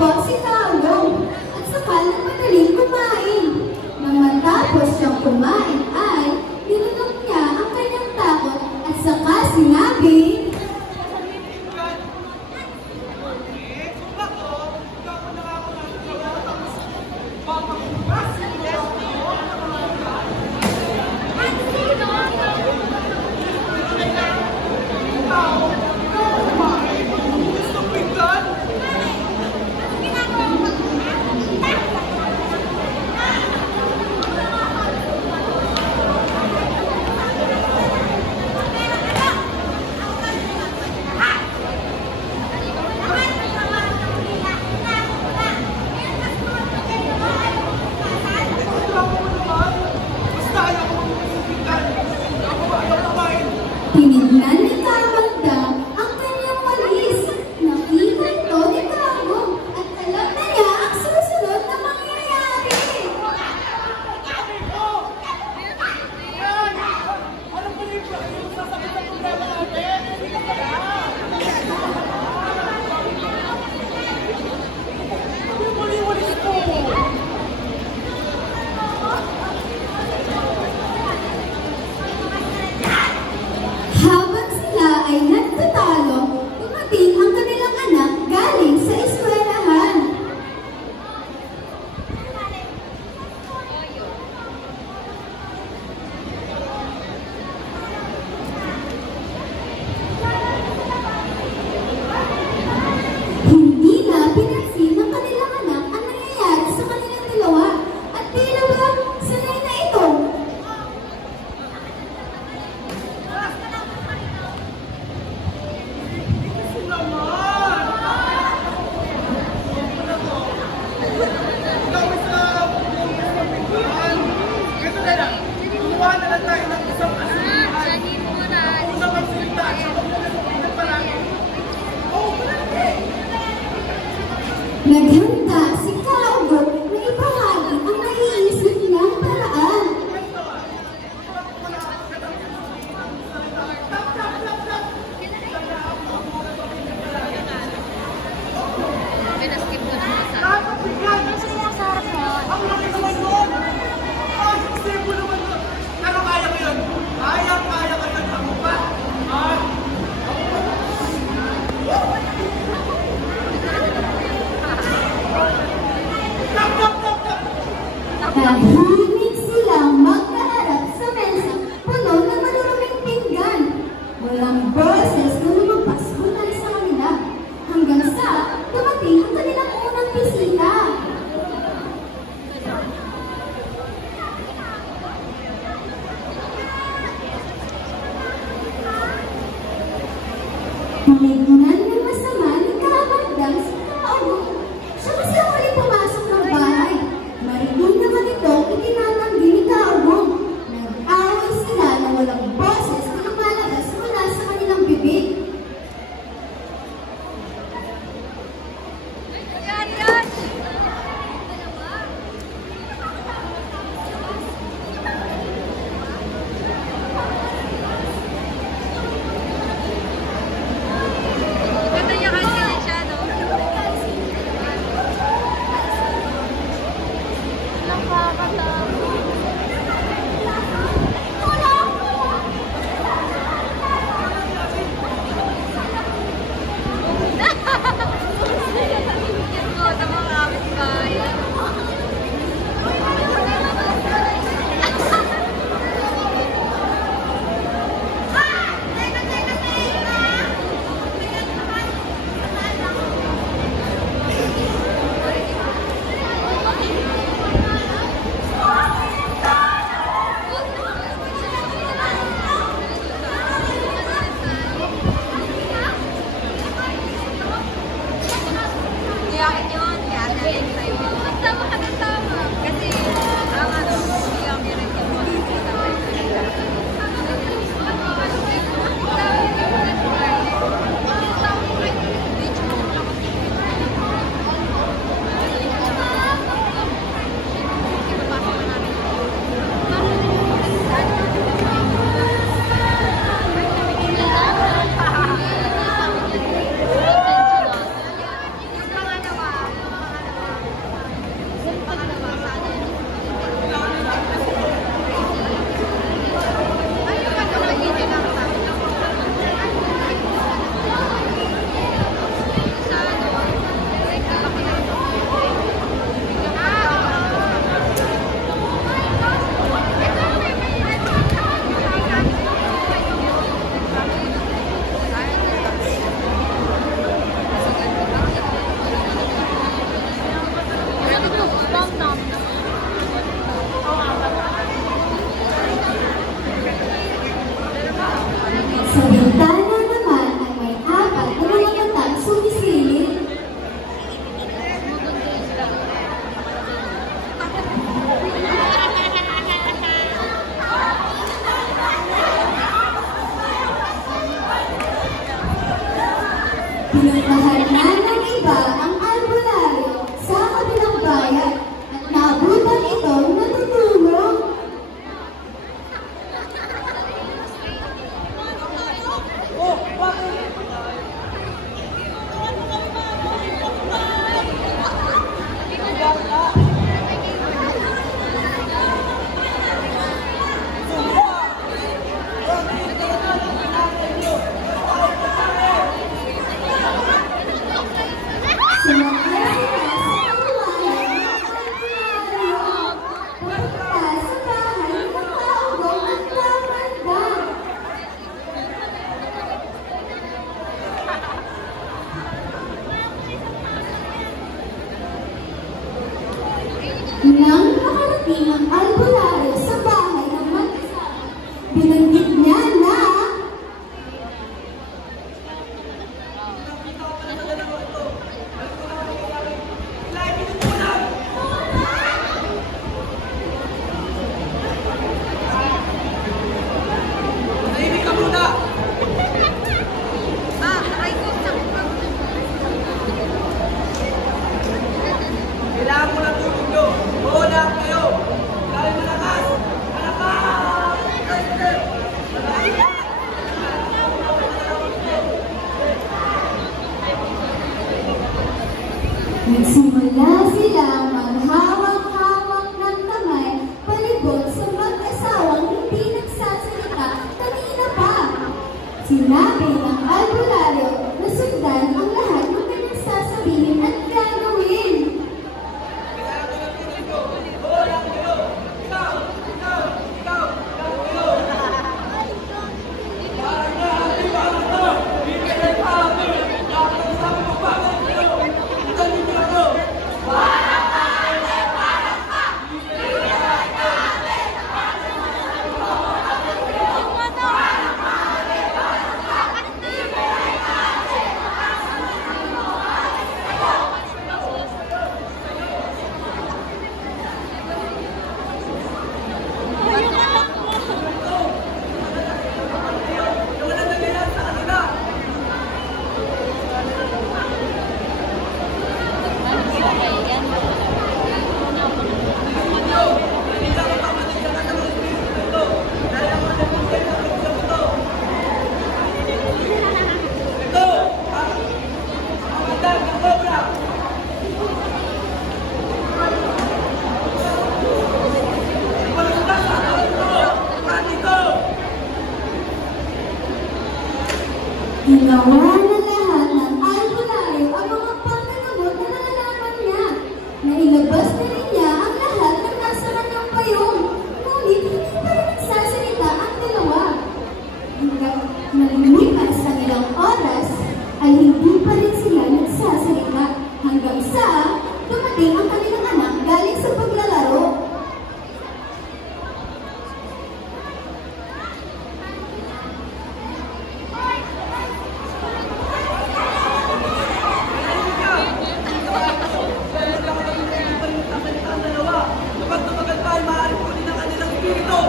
po si Taong at saka nagmadaling kumain. Nang matapos siyang kumain ay tinanong niya ang kanyang takot at saka sinabi, tinignan ni Kamagda ang kanyang walis. Nakita ito ni Taong at alam na niya ang susunod na mangyayari. Habang sila ay nagtatalo, dumating ang kanilang anak galing sa eskwelahan. Hindi na pinansin ng kanilang anak ang nangyayari sa kanilang dalawa at tila ba sanay na ito. Naghanda si Kaogot na ibahagi ang naiisip niyang paraan. Pinaskip ko na sa harap mo. Ang laki naman nun! Ay, simple naman nun! Pero kaya ko yun! Kaya ka yun! Ako pa! Nang nakarating ang albularyo sa bahay ng mag-asawa, binanggit niya na Tahimik ka muna! Aray ko, sakit pa. Kailangan mo ng tulong nyo! Oo, lahat kayo! Dahil malakas! Malakas! nagsimula silang maghawak-hawak ng kamay palibot sa mag-asawang hindi nagsasalita kanina pa. Sinabi ng albularyo na sundan ang lahat ng kanyang sasabihin at gagawin. Oo, lahat kayo! Ikaw! Ikaw! Ikaw! Lahat kayo! Parang lahat kayo! Parang to! Bibigay pa! Lahat ng sabi mo pa! Kayo! Ikaw dito ako! Yung walang nagaya sa kanila! Ito! Hindi ka mapapatid sa kasamang espiritu nito! Dahil ang mga nagpapay na kayo sa ito! Ito! Ang magdag ng cobra! Walang tasa! Dito! Ginawa na lahat ng albularyo ang mga pananamot na nalalaman niya. Nailabas na rin niya ang lahat ng nasa kanyang payong. Ngunit hindi pa rin nagsasalita ang dalawa. Hanggang nalilipas ang ilang oras, ay hindi pa rin sila nagsasalita. Hanggang sa dumating ang kanilang anak galing sa paglalaro. Kapag tumagal pa ay maaaring kunin ang kanilang espiritu!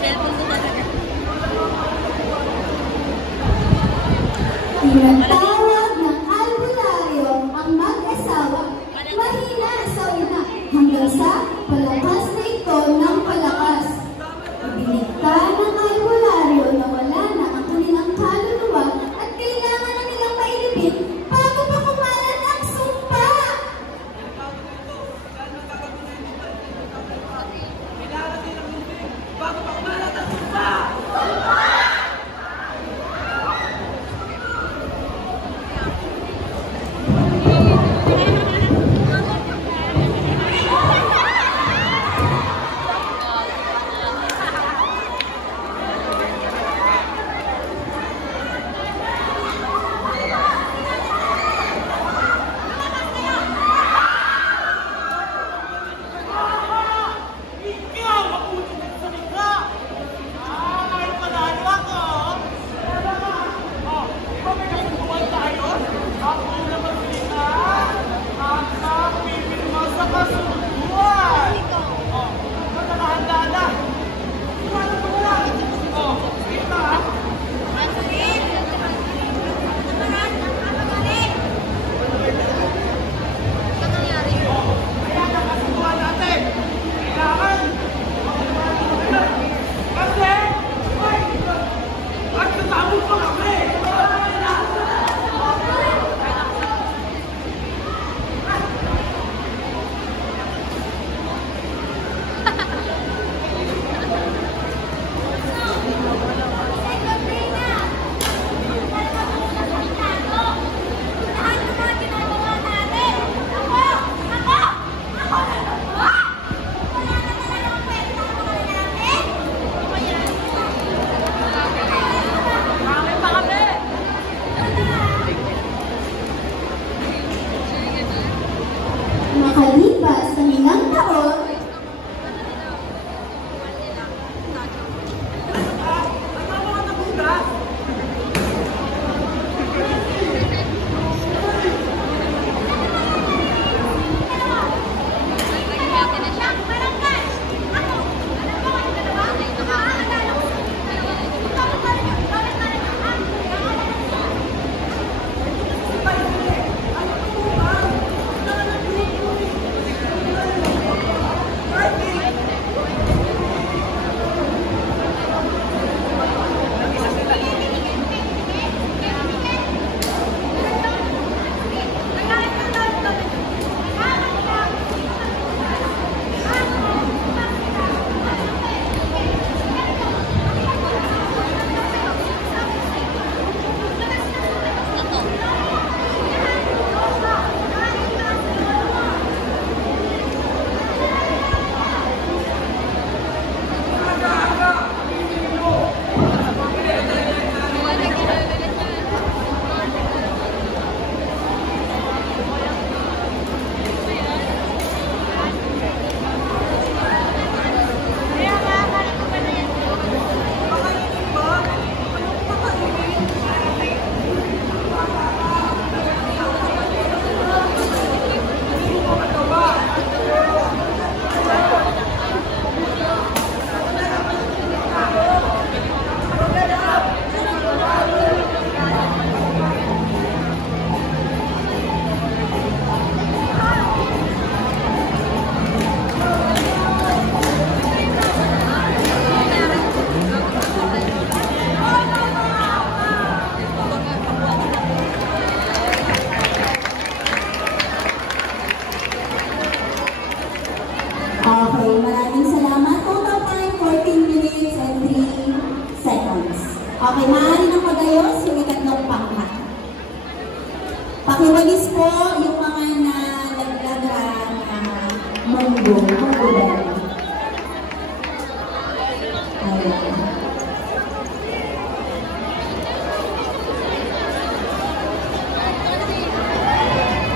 Cellphone ko talaga. Tinatawag ng albularyo ang mag-asawa Okay, maaari ng pagayos yung ikatlong pangkat. Pakiwalis po yung mga nalaglagan munggo. Munggo ba? Ayan.